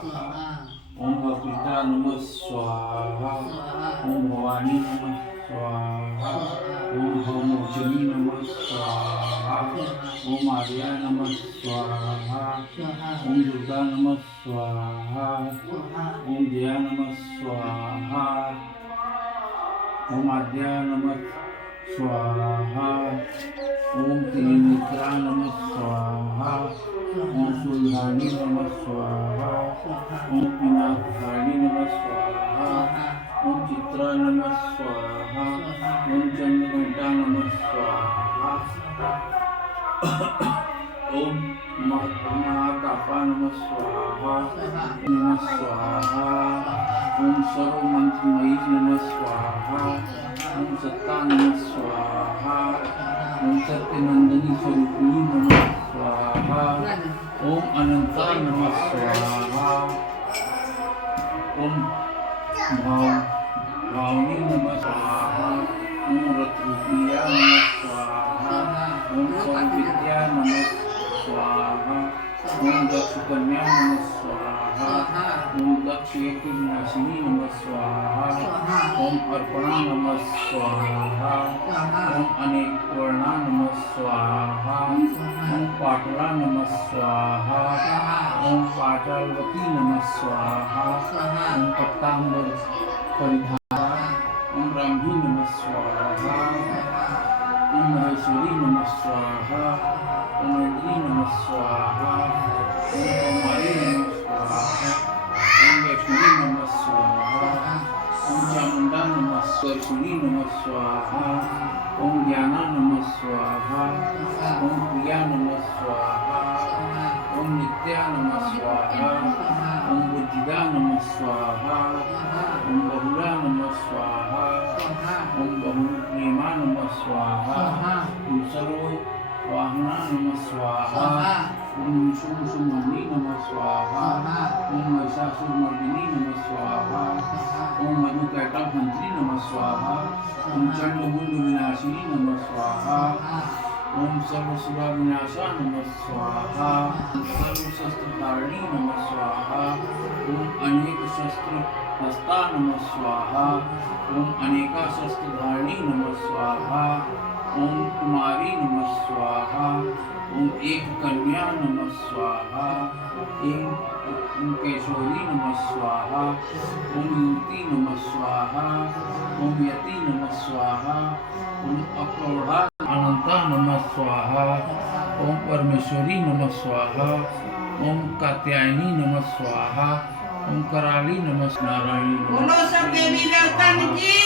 स्वाहा ओम भगवता नमः स्वाहा ओम भवानी नमः स्वाहा ओम भवमोचनी नमः स्वाहा ओम आर्या नमः स्वाहा ओम दुर्गा नमः स्वाहा ओम जया नमः स्वाहा ओम आद्या नमः स्वाहा ओम त्रिनेत्रा नमः स्वाहा ओम सुधानी नमः स्वाहा ओम पिनाकधारिणी नमः स्वाहा ओम चित्रा नमः स्वाहा ओम चंद्रघंटा नमः स्वाहा ओम महातापा नमः स्वाहा नमः स्वाहा ओम सर्वमंत्रमयी नमः स्वाहा ओम सत्ता नमः स्वाहा ओम सत्यनंदिनी स्वरूपिणी नमः स्वाहा ओम अनंता नमः स्वाहा ओम भावनी नमः स्वाहा ओम रत्रूपिया नमः स्वाहा ओम सौविद्या नमः स्वाहा ओम दक्ष कन्या नमः स्वाहा ओम दक्ष यज्ञनाशिनी नमः स्वाहा ओम अर्पणा नमः स्वाहा ओम अनेक वर्णा नमः स्वाहा ओम पाटला नमः स्वाहा ओम पाटलवती नमः स्वाहा ओम पट्टांबर परिधारा ओम ब्राह्मी नमः स्वाहा ओम महेश्वरी नमः स्वाहा ओम इंद्री नमः स्वाहा ओम कौमारी नमः स्वाहा ओम वैष्णवी नमः स्वाहा ओम चामुंडा नमः स्वर्षिणी नमः स्वाहा ओम ज्ञाना नमः स्वाहा ओम प्रिया नमः स्वाहा ओम नित्या नमः स्वाहा ओम बुद्धिदा नमः स्वाहा ओम बहुला नमः स्वाहा ओम बहुप्रेमा नमः स्वाहा ओम सर्व वाहना नमः स्वाहा ओम शुंभुशुंभनी नमः स्वाहा ओम महिषासुरमर्दिनी नमः स्वाहा ओम मधुकैटभहंत्री नमः स्वाहा ओम चंडमुंड विनाशिनी नमः स्वाहा ओम सर्वसुरा विनाशा नमः स्वाहा ओम सर्वशस्त्रधारिणी नमः स्वाहा ओम अनेक शस्त्र हस्ता नमः स्वाहा ओम अनेका शस्त्रधारिणी नमः स्वाहा ओम कुमारी नमः स्वाहा ओम एक कन्या नमः स्वाहा ओम केशोरी नमः स्वाहा ओम युवती नमः स्वाहा ओम यति नमः स्वाहा ओम अप्रौढ़ा अनंता नमः स्वाहा ओम परमेश्वरी नमः स्वाहा ओम कात्यायनी नमः स्वाहा ओम कराली नमः नारायणी बोलो सब देवी देवता की